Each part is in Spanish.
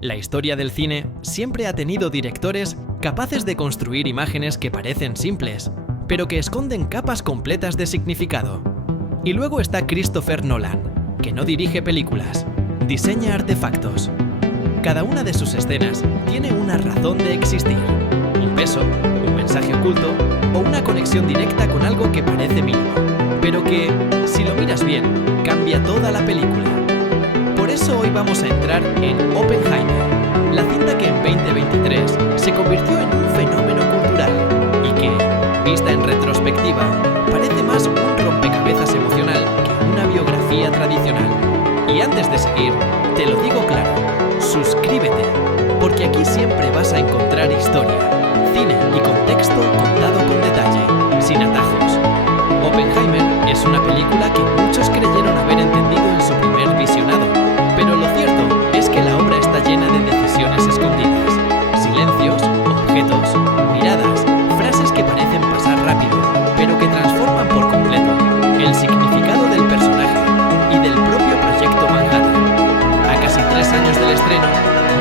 La historia del cine siempre ha tenido directores capaces de construir imágenes que parecen simples, pero que esconden capas completas de significado. Y luego está Christopher Nolan, que no dirige películas, diseña artefactos. Cada una de sus escenas tiene una razón de existir, un peso, un mensaje oculto o una conexión directa con algo que parece mínimo, pero que, si lo miras bien, cambia toda la película. Por eso hoy vamos a entrar en Oppenheimer, la cinta que en 2023 se convirtió en un fenómeno cultural y que, vista en retrospectiva, parece más un rompecabezas emocional que una biografía tradicional. Y antes de seguir, te lo digo claro, suscríbete, porque aquí siempre vas a encontrar historia, cine y contexto contado con detalle, sin atajos. Oppenheimer es una película que muchos creyeron haber entendido en su primer visionado, pero lo cierto es que la obra está llena de decisiones escondidas, silencios, objetos, miradas, frases que parecen pasar rápido, pero que transforman por completo el significado del personaje y del propio proyecto Manhattan. A casi 3 años del estreno,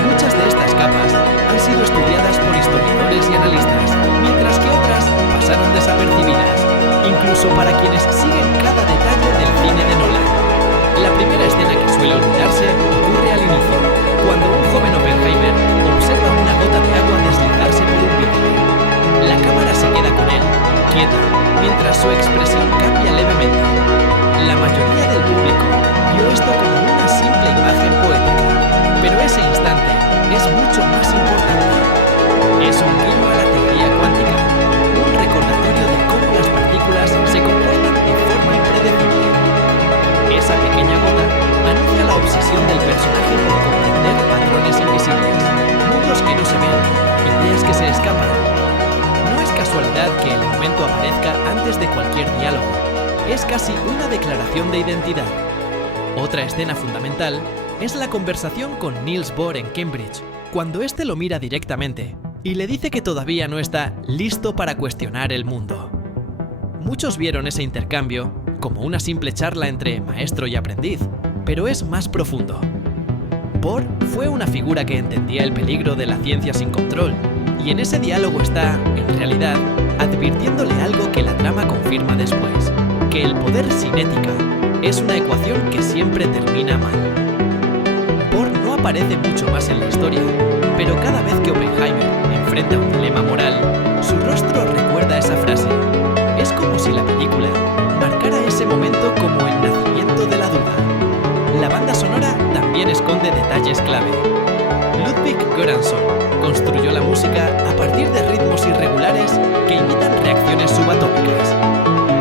muchas de estas capas han sido estudiadas por historiadores y analistas, mientras que otras pasaron desapercibidas, incluso para quienes siguen cada detalle del cine de Nolan. La primera escena que suele olvidarse ocurre al inicio, cuando un joven Oppenheimer observa una gota de agua deslizarse por un vidrio. La cámara se queda con él, quieta, mientras su expresión cambia levemente. La mayoría del público vio esto como una simple imagen poética, pero ese instante es mucho más importante. Es un guiño a la teoría cuántica, un recordatorio de cómo las partículas se comportan de forma impredecible. Esa pequeña gota anuncia la obsesión del personaje por comprender patrones invisibles, mundos que no se ven, ideas que se escapan. No es casualidad que el momento aparezca antes de cualquier diálogo, es casi una declaración de identidad. Otra escena fundamental es la conversación con Niels Bohr en Cambridge, cuando éste lo mira directamente y le dice que todavía no está listo para cuestionar el mundo. Muchos vieron ese intercambio como una simple charla entre maestro y aprendiz, pero es más profundo. Bohr fue una figura que entendía el peligro de la ciencia sin control, y en ese diálogo está, en realidad, advirtiéndole algo que la trama confirma después, que el poder sin ética es una ecuación que siempre termina mal. Bohr no aparece mucho más en la historia, pero cada vez que Oppenheimer enfrenta un dilema moral, su rostro recuerda esa frase. Es como si la película marcara ese momento como el nacimiento de la duda. La banda sonora también esconde detalles clave. Ludwig Göransson construyó la música a partir de ritmos irregulares que imitan reacciones subatómicas.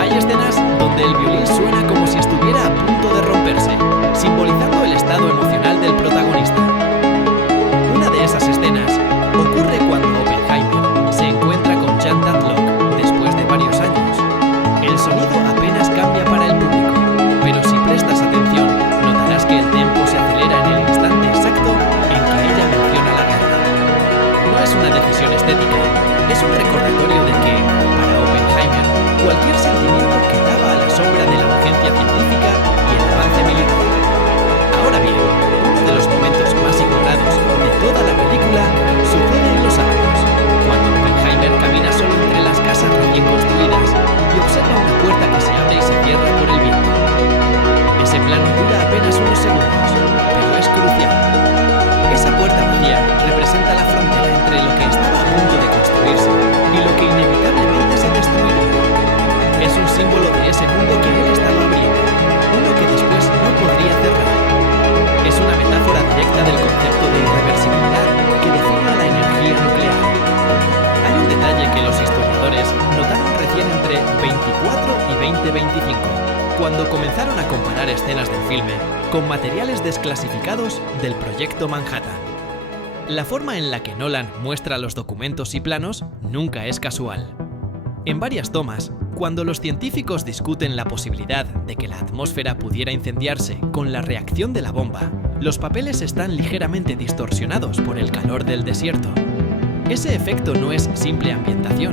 Hay escenas donde el violín suena como si estuviera a punto de romperse, simbolizando el estado emocional del protagonista. Una de esas escenas ocurre cuando Oppenheimer se encuentra con Jean Tatlock después de varios años. El sonido apenas cambia para el público, pero si prestas atención, notarás que el tempo se acelera en el instante exacto en que ella menciona la guerra. No es una decisión estética, es un recordatorio de que, para Oppenheimer, cualquier sentimiento quedaba a la sombra de la urgencia científica y el avance militar. Ahora bien, uno de los momentos más ignorados de toda la película sucede en los Álamos, cuando Oppenheimer camina solo entre las casas recién construidas y observa una puerta que se abre y se cierra por el viento. Ese plano dura apenas unos segundos, pero es crucial. Esa puerta vacía representa la frontera entre lo que estaba a punto de construirse y lo que inevitablemente se destruiría. Es un símbolo de ese mundo que él estaba abriendo, uno que después no podría cerrar. Es una metáfora directa del concepto de irreversibilidad que define la energía nuclear. Hay un detalle que los historiadores notaron recién entre 24 y 2025, cuando comenzaron a comparar escenas del filme con materiales desclasificados del proyecto Manhattan. La forma en la que Nolan muestra los documentos y planos nunca es casual. En varias tomas, cuando los científicos discuten la posibilidad de que la atmósfera pudiera incendiarse con la reacción de la bomba, los papeles están ligeramente distorsionados por el calor del desierto. Ese efecto no es simple ambientación.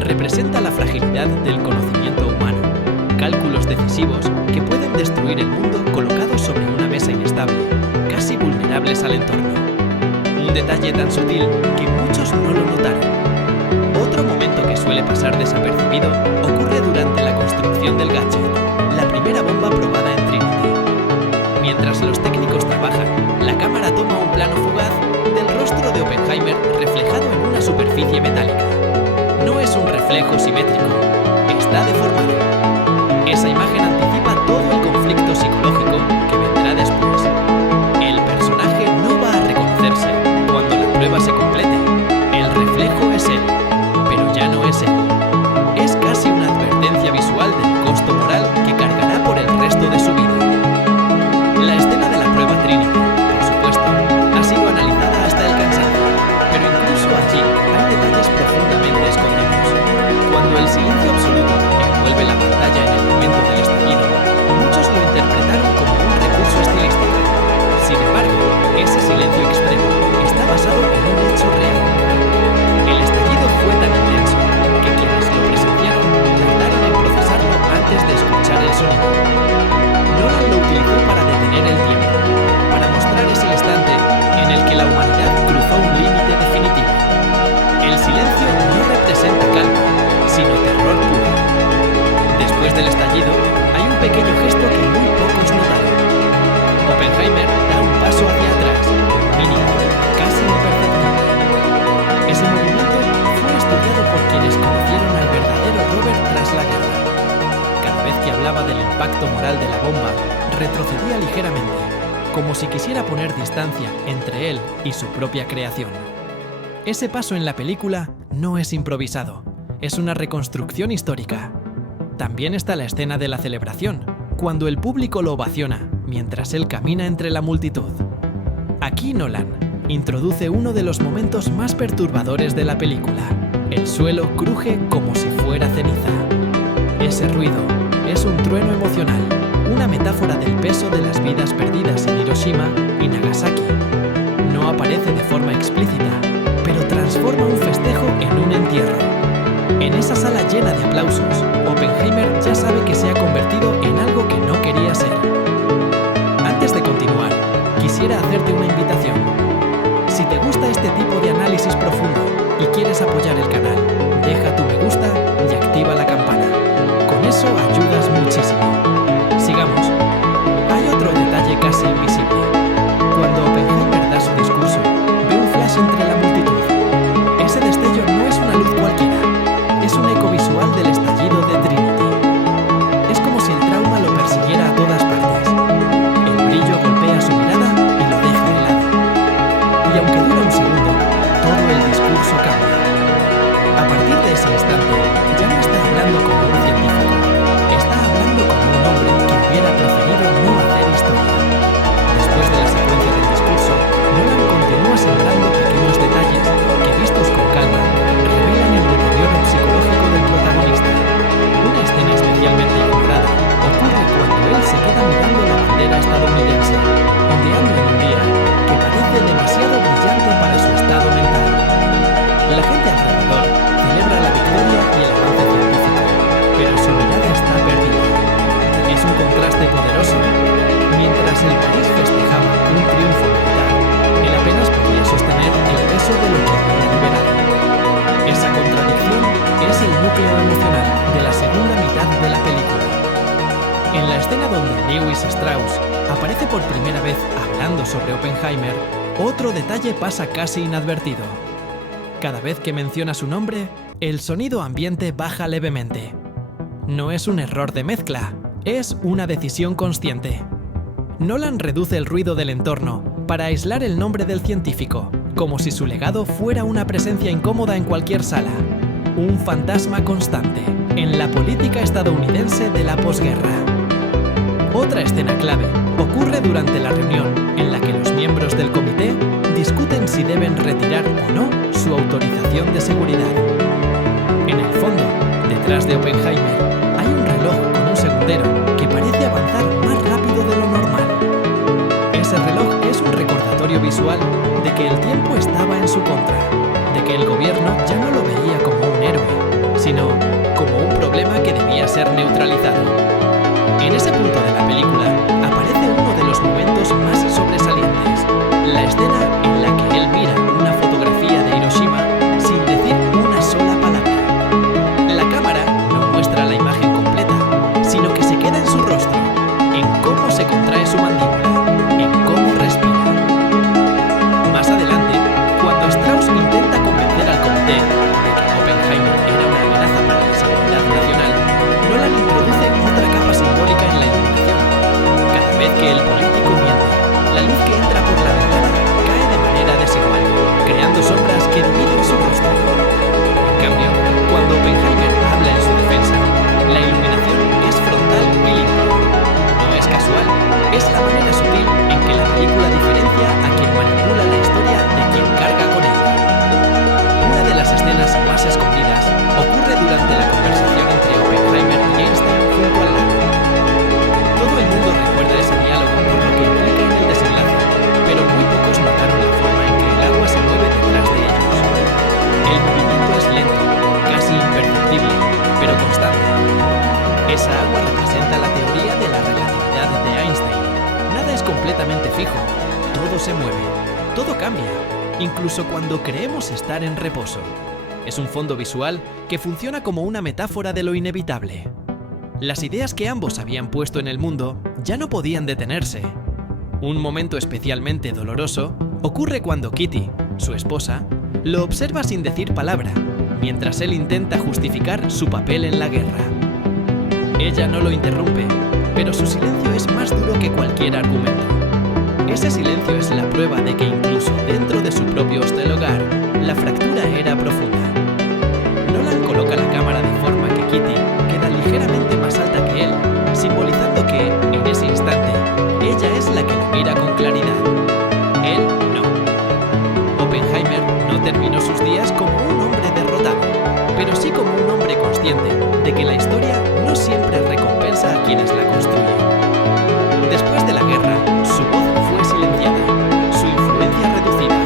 Representa la fragilidad del conocimiento humano, cálculos decisivos que pueden destruir el mundo colocados sobre una mesa inestable, casi vulnerables al entorno. Un detalle tan sutil que muchos no lo notaron. Otro momento que suele pasar desapercibido ocurre durante la construcción del gadget, la primera bomba probada en Trinity. Mientras los técnicos trabajan, la cámara toma un plano fugaz del rostro de Oppenheimer reflejado en una superficie metálica. No es un reflejo simétrico, está deformado. Esa imagen anticipa todo el conflicto psicológico que vendrá después. El personaje no va a reconocerse cuando la prueba se complete. El reflejo es él, pero ya no es él. Es casi una advertencia visual del costo moral que cargará por el resto de su vida. La escena de la prueba Trinity, por supuesto, ha sido analizada hasta el cansancio, pero incluso allí hay detalles profundamente escondidos. Cuando el silencio absoluto envuelve la pantalla en el momento del estallido, muchos lo interpretaron como un recurso estilístico. Sin embargo, ese silencio extremo está basado en un hecho real. El estallido fue tan intenso que quienes lo presenciaron tardaron en procesarlo antes de escuchar el sonido. Nolan lo utilizó para detener el tiempo, para mostrar ese instante en el que la humanidad cruzó un límite definitivo. El silencio no representa calma, sino terror puro. Después del estallido, hay un pequeño gesto que muy pocos notaron. Oppenheimer da un paso hacia atrás, mínimo, casi imperceptible. Ese movimiento fue estudiado por quienes conocieron al verdadero Robert tras la guerra. Cada vez que hablaba del impacto moral de la bomba, retrocedía ligeramente, como si quisiera poner distancia entre él y su propia creación. Ese paso en la película no es improvisado, es una reconstrucción histórica. También está la escena de la celebración, cuando el público lo ovaciona mientras él camina entre la multitud. Aquí Nolan introduce uno de los momentos más perturbadores de la película. El suelo cruje como si fuera ceniza. Ese ruido es un trueno emocional, una metáfora del peso de las vidas perdidas en Hiroshima y Nagasaki. No aparece de forma explícita, pero transforma un festejo en un entierro. En esa sala llena de aplausos, Oppenheimer ya sabe que se ha convertido en algo que no quería ser. Antes de continuar, quisiera hacerte una invitación. Si te gusta este tipo de análisis profundo y quieres apoyar el canal, deja tu me gusta y activa la campana. Con eso ayudas muchísimo. Sigamos. Hay otro detalle casi invisible. Cuando Oppenheimer da su discurso, ve un flash entre la multitud. Ese destello no es una luz cualquiera, es un eco visual del estallido de Trinity. Es como si el trauma lo persiguiera a todas partes. El brillo golpea su mirada y lo deja helado. Y aunque dura un segundo, todo el discurso cambia. A partir de ese instante, ya no está hablando como un científico, está hablando como un hombre que hubiera preferido no hacer historia. Después de la secuencia del discurso, Nolan continúa sembrando pequeños detalles que, vistos con calma, revelan el deterioro psicológico del protagonista. Una escena especialmente ignorada ocurre cuando él se queda mirando la bandera estadounidense, ondeando en un día que parece demasiado brillante para su estado mental. La gente alrededor celebra la victoria y el avance científico, pero su mirada está perdida. Es un contraste poderoso. Mientras el país festejaba un triunfo militar, él apenas podía sostener el peso de lo que había liberado. Esa contradicción es el núcleo emocional de la segunda mitad de la película. En la escena donde Lewis Strauss aparece por primera vez hablando sobre Oppenheimer, otro detalle pasa casi inadvertido. Cada vez que menciona su nombre, el sonido ambiente baja levemente. No es un error de mezcla, es una decisión consciente. Nolan reduce el ruido del entorno para aislar el nombre del científico, como si su legado fuera una presencia incómoda en cualquier sala. Un fantasma constante en la política estadounidense de la posguerra. Otra escena clave ocurre durante la reunión en la que los miembros del comité discuten si deben retirar o no su autorización de seguridad. En el fondo, detrás de Oppenheimer, hay un reloj con un segundero que parece avanzar más rápido de lo normal. Ese reloj es un recordatorio visual de que el tiempo estaba en su contra, de que el gobierno ya no lo veía como un héroe, sino como un problema que debía ser neutralizado. En ese punto de la película aparece uno de los momentos más sobresalientes, la escena en la que él mira que dividen su rostro. En cambio, cuando Oppenheimer habla en su defensa, la iluminación es frontal y limpia. No es casual, es la manera sutil en que la película diferencia a quien manipula la historia de quien carga con ella. Una de las escenas más escondidas ocurre durante la conversación entre Oppenheimer y Einstein junto al lago. Todo el mundo recuerda ese diálogo por lo que implica en el desenlace, pero muy pocos notaron la forma en que el agua se mueve detrás de ellos. El movimiento es lento, casi imperceptible, pero constante. Esa agua representa la teoría de la relatividad de Einstein. Nada es completamente fijo, todo se mueve, todo cambia, incluso cuando creemos estar en reposo. Es un fondo visual que funciona como una metáfora de lo inevitable. Las ideas que ambos habían puesto en el mundo ya no podían detenerse. Un momento especialmente doloroso ocurre cuando Kitty, su esposa, lo observa sin decir palabra, mientras él intenta justificar su papel en la guerra. Ella no lo interrumpe, pero su silencio es más duro que cualquier argumento. Ese silencio es la prueba de que incluso dentro de su propio hostel hogar, la fractura era profunda. Nolan coloca la cámara de forma que Kitty queda ligeramente más alta que él, simbolizando que, en ese instante, ella es la que lo mira con claridad. Él no. Oppenheimer no terminó sus días como un hombre derrotado, pero sí como un hombre consciente de que la historia no siempre recompensa a quienes la construyen. Después de la guerra, su voz fue silenciada, su influencia reducida,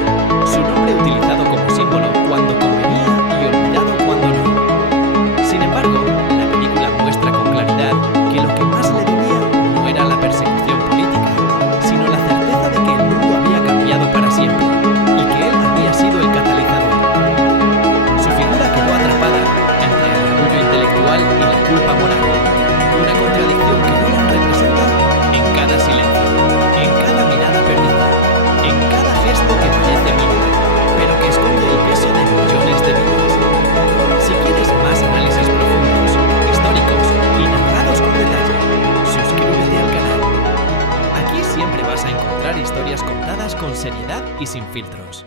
su nombre utilizado como símbolo cuando convenía y olvidado cuando no. Sin embargo, la película muestra con claridad que lo que más le dolía no era la persecución política, sino la certeza de que el mundo había cambiado para siempre y que él había sido el catalizador. Su figura quedó atrapada entre el orgullo intelectual y la culpa moral, una contradicción que Nolan representa en cada silencio, en cada mirada perdida, en cada gesto que parece mínimo, pero que esconde el peso de millones de vidas. Si quieres más análisis profundos, históricos y narrados con detalle, suscríbete al canal. Aquí siempre vas a encontrar historias contadas con seriedad y sin filtros.